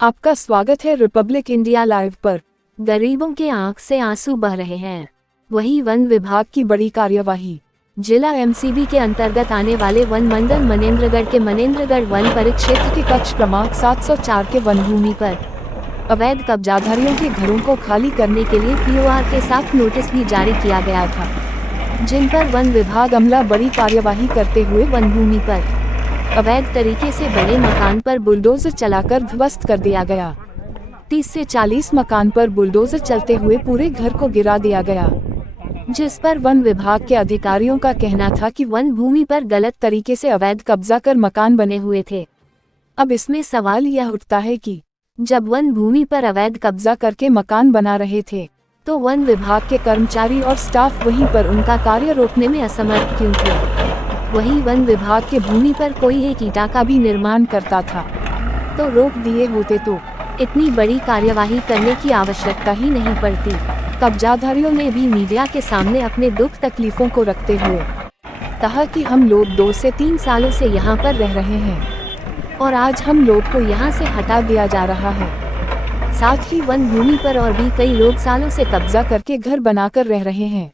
आपका स्वागत है रिपब्लिक इंडिया लाइव पर। गरीबों के आंख से आंसू बह रहे हैं। वहीं वन विभाग की बड़ी कार्यवाही। जिला एमसीबी के अंतर्गत आने वाले वन मंडल मनेंद्रगढ़ के मनेंद्रगढ़ वन परिक्षेत्र के कक्ष क्रमांक 704 के वन भूमि पर अवैध कब्जाधारियों के घरों को खाली करने के लिए पीओआर के साथ नोटिस भी जारी किया गया था, जिन पर वन विभाग अमला बड़ी कार्यवाही करते हुए वन भूमि पर अवैध तरीके से बने मकान पर बुलडोजर चलाकर ध्वस्त कर दिया गया। 30 से 40 मकान पर बुलडोजर चलते हुए पूरे घर को गिरा दिया गया, जिस पर वन विभाग के अधिकारियों का कहना था कि वन भूमि पर गलत तरीके से अवैध कब्जा कर मकान बने हुए थे। अब इसमें सवाल यह उठता है कि जब वन भूमि पर अवैध कब्जा करके मकान बना रहे थे तो वन विभाग के कर्मचारी और स्टाफ वहीं पर उनका कार्य रोकने में असमर्थ क्यों थे? वहीं वन विभाग के भूमि पर कोई एक ईंटा का भी निर्माण करता था तो रोक दिए होते तो इतनी बड़ी कार्यवाही करने की आवश्यकता ही नहीं पड़ती। कब्जाधारियों ने भी मीडिया के सामने अपने दुख तकलीफों को रखते हुए कहा कि हम लोग 2 से 3 सालों से यहाँ पर रह रहे हैं और आज हम लोग को यहाँ से हटा दिया जा रहा है। साथ ही वन भूमि पर और भी कई लोग सालों से कब्जा करके घर बनाकर रह रहे हैं,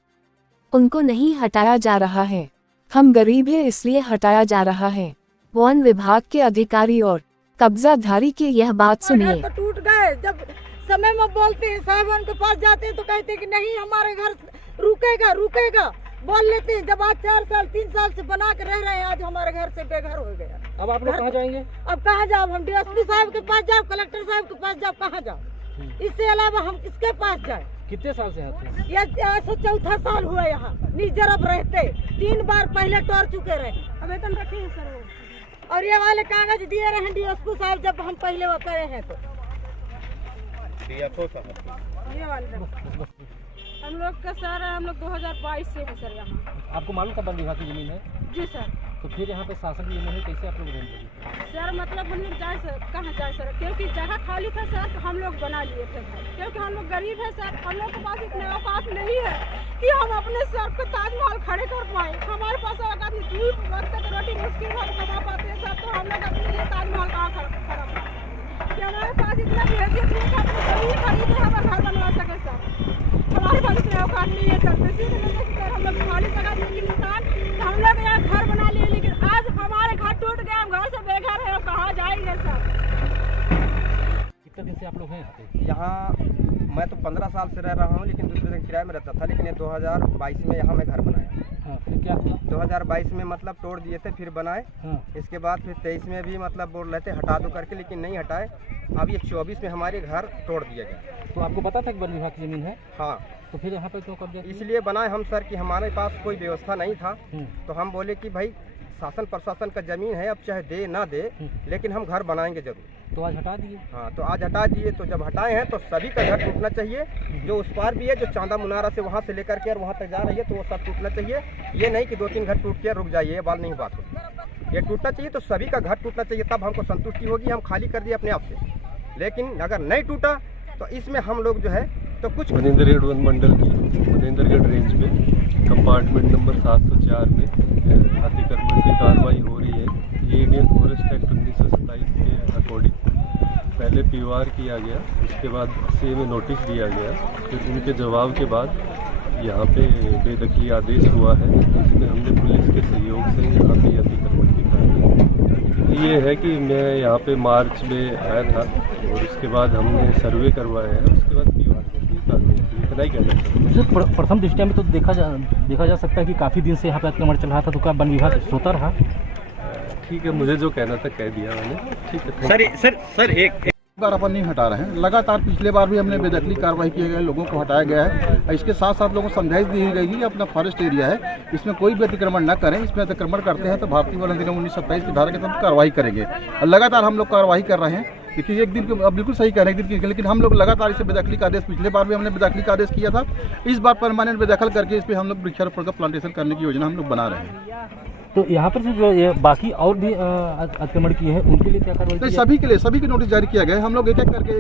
उनको नहीं हटाया जा रहा है। हम गरीब हैं इसलिए हटाया जा रहा है। वन विभाग के अधिकारी और कब्जाधारी की यह बात सुनिए। तो टूट गए, जब समय में बोलते हैं साहब के पास जाते हैं तो कहते हैं कि नहीं हमारे घर रुकेगा बोल लेते हैं। जब आज 4 साल 3 साल से बना के रह रहे हैं, आज हमारे घर से बेघर हो गया। अब आप लोग कहाँ जाएंगे? अब कहाँ जाओ? हम डीएसपी साहब के पास जाओ, कलेक्टर साहब के पास जाओ, कहाँ जाओ? इससे अलावा हम किसके पास जाए? कितने साल से हैं? यह 4 साल हुआ यहाँ निजरब रहते। 3 बार पहले टोर चुके रहे, आवेदन रखे हैं सर, और ये वाले कागज दिए रहे डीएसपी साहब जब हम पहले वो करे हैं तो ये वाले हम लोग का सर हम लोग 2022 से है सर यहाँ। आपको मालूम था वन विभाग की जमीन है? जी सर। तो फिर यहाँ पे शासन की जमीन है, कैसे आप लोग रहेंगे? सर मतलब हम लोग जाए सर, कहाँ जाए सर, क्योंकि जगह खाली था सर तो हम लोग बना लिए थे घर, क्योंकि हम लोग गरीब है सर। हम लोग के पास इतने औकात नहीं है कि हम अपने सर को ताजमहल खड़े कर पाए। हमारे पास औकात नहीं, वक्त तक रोटी मुश्किल भाग कमा पाते हैं सर, तो हम लोग अपने लिए ताजमहल कहाँ खड़ा पाए कि हमारे पास इतना भी हैसियत नहीं था अपनी खरीदे हमारा घर बनवा सके सर। हमारे पास इतने औकात नहीं है सर, सर हम लोग खाली जगह लेकिन तो हम लोग यहाँ घर बना लिए, लेकिन आज हमारे घर टूट गए, हम घर से बेघर है, कहाँ जाएंगे सर? कितने दिन से आप लोग हैं यहाँ? मैं तो 15 साल से रह रहा हूँ, लेकिन दूसरे दिन किराए में रहता था। लेकिन ये 2022 में यहाँ मैं घर बनाया। हाँ, फिर क्या हुआ? 2022 में मतलब तोड़ दिए थे, फिर बनाए। हाँ। इसके बाद फिर 23 में भी मतलब बोल रहे थे हटा दो करके, लेकिन नहीं हटाए। अब ये 24 में हमारे घर तोड़ दिया गया। तो आपको पता था कि वन विभाग की जमीन है? हाँ। तो फिर यहाँ पे क्यों कब्जा? इसलिए बनाए हम सर कि हमारे पास कोई व्यवस्था नहीं था, तो हम बोले कि भाई शासन प्रशासन का जमीन है, अब चाहे दे ना दे, लेकिन हम घर बनाएंगे जरूर। तो आज हटा दिए? हाँ, तो आज हटा दिए। तो जब हटाए हैं तो सभी का घर टूटना चाहिए, जो उस पार भी है, जो चांदा मुनारा से वहाँ से लेकर के और वहाँ तक जा रही है, तो वो सब टूटना चाहिए। ये नहीं कि 2-3 घर टूट के रुक जाइए, ये बात नहीं बात होगी। ये टूटना चाहिए तो सभी का घर टूटना चाहिए, तब हमको संतुष्टि होगी, हम खाली कर दिए अपने आप से। लेकिन अगर नहीं टूटा तो इसमें हम लोग जो है तो कुछ मनेंद्रगढ़ वन मंडल की मनेंद्रगढ़ रेंज में कंपार्टमेंट नंबर 704 में अतिक्रमण की कार्रवाई हो रही है। ये इंडियन फॉरेस्ट एक्ट 1927 के अकॉर्डिंग पहले पीओआर किया गया, उसके बाद सीए में नोटिस दिया गया, फिर उनके जवाब के बाद यहाँ पे बेदखली आदेश हुआ है, जिसमें हमने पुलिस के सहयोग से यहाँ पे अतिक्रमण की कार्रवाई। ये है कि मैं यहाँ पे मार्च में आया था और उसके बाद हमने सर्वे करवाया है, उसके बाद पीओआर इतना ही कहना। प्रथम दृष्टया में तो देखा जा सकता है कि काफ़ी दिन से यहाँ पे अतिक्रमण चल रहा था, तो क्या वन विभाग सोता रहा? ठीक है, मुझे जो कहना था कह दिया मैंने। ठीक है सर एक बार अपन नहीं हटा रहे हैं, लगातार पिछले बार भी हमने बेदखली कार्रवाई किए गए, लोगों को हटाया गया है। इसके साथ साथ लोगों को समझाइश दी गई कि अपना फॉरेस्ट एरिया है, इसमें कोई भी अतिक्रमण न करें। इसमें अतिक्रमण करते हैं तो भारतीय वन अधिनियम 1927 की धारा के तहत कार्रवाई करेंगे। और लगातार हम लोग कार्रवाई कर रहे हैं। देखिए एक दिन के अब बिल्कुल सही कह रहे हैं, एक दिन के, लेकिन हम लोग लगातार इसे बेदखली का आदेश, पिछले बार भी हमने बेदखली का आदेश किया था, इस बार परमानेंट बेदखल करके इस पर हम लोग वृक्षारोपण का प्लांटेशन करने की योजना हम लोग बना रहे हैं। तो यहाँ पर जो ये बाकी और भी अतिक्रमण किए हैं उनके लिए क्या कार्रवाई? सभी के लिए सभी के नोटिस जारी किया गया है। हम लोग एक एक करके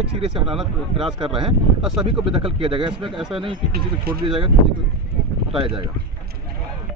एक सिरे से हटाना प्रयास कर रहे हैं और सभी को बेदखल किया जाएगा। इसमें ऐसा नहीं कि किसी को छोड़ दिया जाएगा, किसी को हटाया जाएगा।